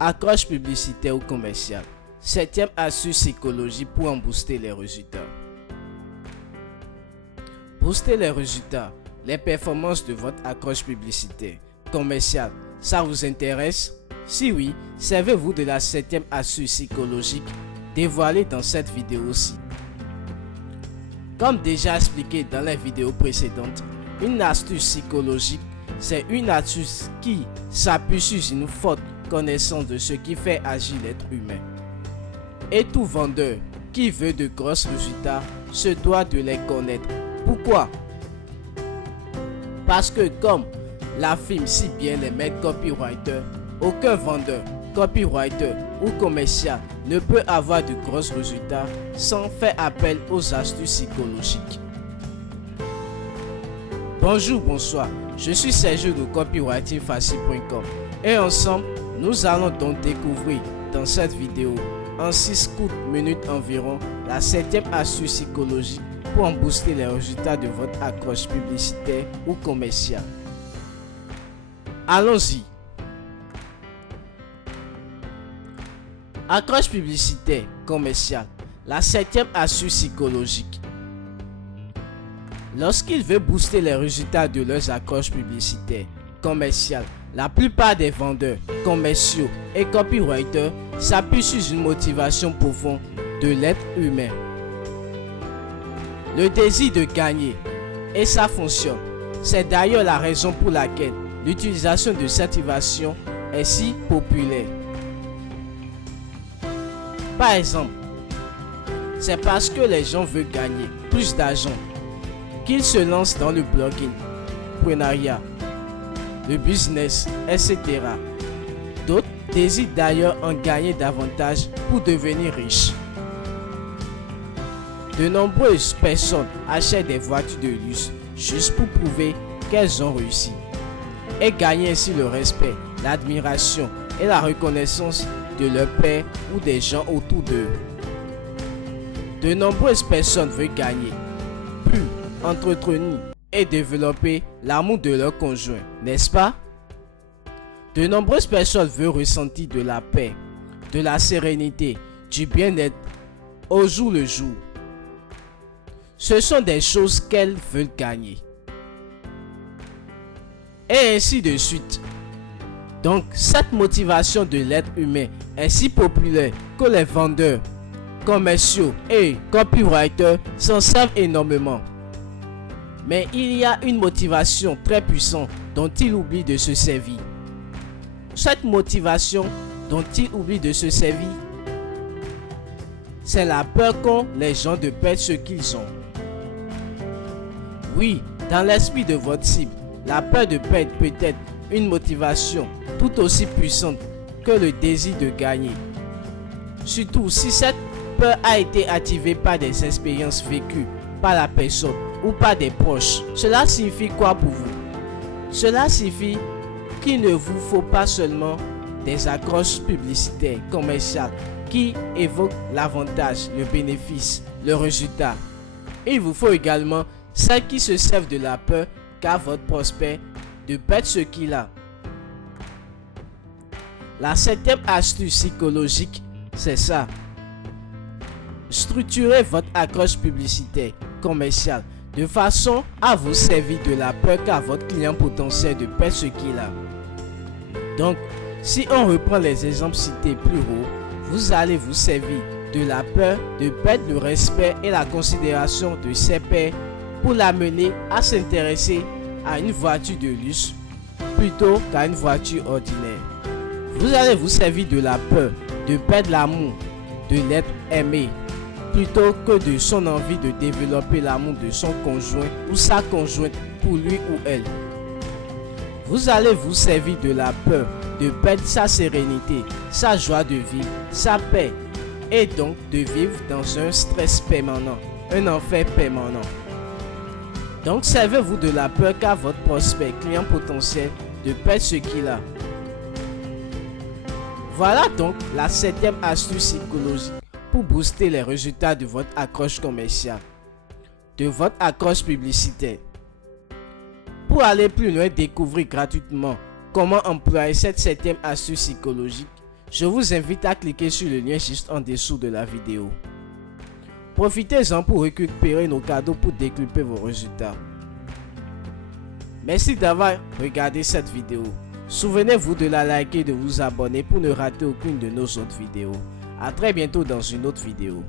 Accroche publicitaire ou commerciale. Septième astuce psychologique pour en booster les résultats. Booster les résultats, les performances de votre accroche publicitaire commerciale, ça vous intéresse? Si oui, servez-vous de la septième astuce psychologique dévoilée dans cette vidéo-ci. Comme déjà expliqué dans les vidéos précédentes, une astuce psychologique, c'est une astuce qui s'appuie sur une forte connaissance de ce qui fait agir l'être humain. Et tout vendeur qui veut de gros résultats se doit de les connaître. Pourquoi? Parce que comme l'affirment si bien les maîtres copywriters, aucun vendeur, copywriter ou commercial ne peut avoir de gros résultats sans faire appel aux astuces psychologiques. Bonjour, bonsoir, je suis Sergio de copywritingfacile.com et ensemble, nous allons donc découvrir dans cette vidéo, en 6 courtes minutes environ, la septième astuce psychologique pour en booster les résultats de votre accroche publicitaire ou commerciale. Allons-y. Accroche publicitaire commerciale, la septième astuce psychologique. Lorsqu'ils veulent booster les résultats de leurs accroches publicitaires commerciales, la plupart des vendeurs, commerciaux et copywriters s'appuient sur une motivation profonde de l'être humain. Le désir de gagner, et ça fonctionne. C'est d'ailleurs la raison pour laquelle l'utilisation de cette innovation est si populaire. Par exemple, c'est parce que les gens veulent gagner plus d'argent qu'ils se lancent dans le blogging, l'entrepreneuriat, le business, etc. D'autres désirent d'ailleurs en gagner davantage pour devenir riches. De nombreuses personnes achètent des voitures de luxe juste pour prouver qu'elles ont réussi et gagner ainsi le respect, l'admiration et la reconnaissance de leur père ou des gens autour d'eux. De nombreuses personnes veulent gagner, plus entretenir et développer l'amour de leur conjoint, n'est-ce pas? De nombreuses personnes veulent ressentir de la paix, de la sérénité, du bien-être au jour le jour. Ce sont des choses qu'elles veulent gagner. Et ainsi de suite. Donc, cette motivation de l'être humain est si populaire que les vendeurs, commerciaux et copywriters s'en servent énormément. Mais il y a une motivation très puissante dont ils oublient de se servir. Cette motivation dont ils oublient de se servir, c'est la peur qu'ont les gens de perdre ce qu'ils ont. Oui, dans l'esprit de votre cible, la peur de perdre peut être une motivation tout aussi puissante que le désir de gagner. Surtout si cette peur a été activée par des expériences vécues par la personne ou par des proches. Cela signifie quoi pour vous? Cela signifie qu'il ne vous faut pas seulement des accroches publicitaires commerciales qui évoquent l'avantage, le bénéfice, le résultat. Il vous faut également celles qui se servent de la peur qu'a votre prospect de perdre ce qu'il a. La septième astuce psychologique, c'est ça. Structurez votre accroche publicitaire commerciale de façon à vous servir de la peur qu'a votre client potentiel de perdre ce qu'il a. Donc, si on reprend les exemples cités plus haut, vous allez vous servir de la peur de perdre le respect et la considération de ses pairs pour l'amener à s'intéresser à une voiture de luxe plutôt qu'à une voiture ordinaire. Vous allez vous servir de la peur de perdre l'amour de l'être aimé plutôt que de son envie de développer l'amour de son conjoint ou sa conjointe pour lui ou elle. Vous allez vous servir de la peur de perdre sa sérénité, sa joie de vivre, sa paix et donc de vivre dans un stress permanent, un enfer permanent. Donc servez-vous de la peur qu'a votre prospect client potentiel de perdre ce qu'il a. Voilà donc la septième astuce psychologique pour booster les résultats de votre accroche commerciale, de votre accroche publicitaire. Pour aller plus loin, découvrir gratuitement comment employer cette septième astuce psychologique, Je vous invite à cliquer sur le lien juste en dessous de la vidéo. Profitez-en pour récupérer nos cadeaux pour décupler vos résultats. Merci d'avoir regardé cette vidéo. Souvenez-vous de la liker et de vous abonner pour ne rater aucune de nos autres vidéos. A très bientôt dans une autre vidéo.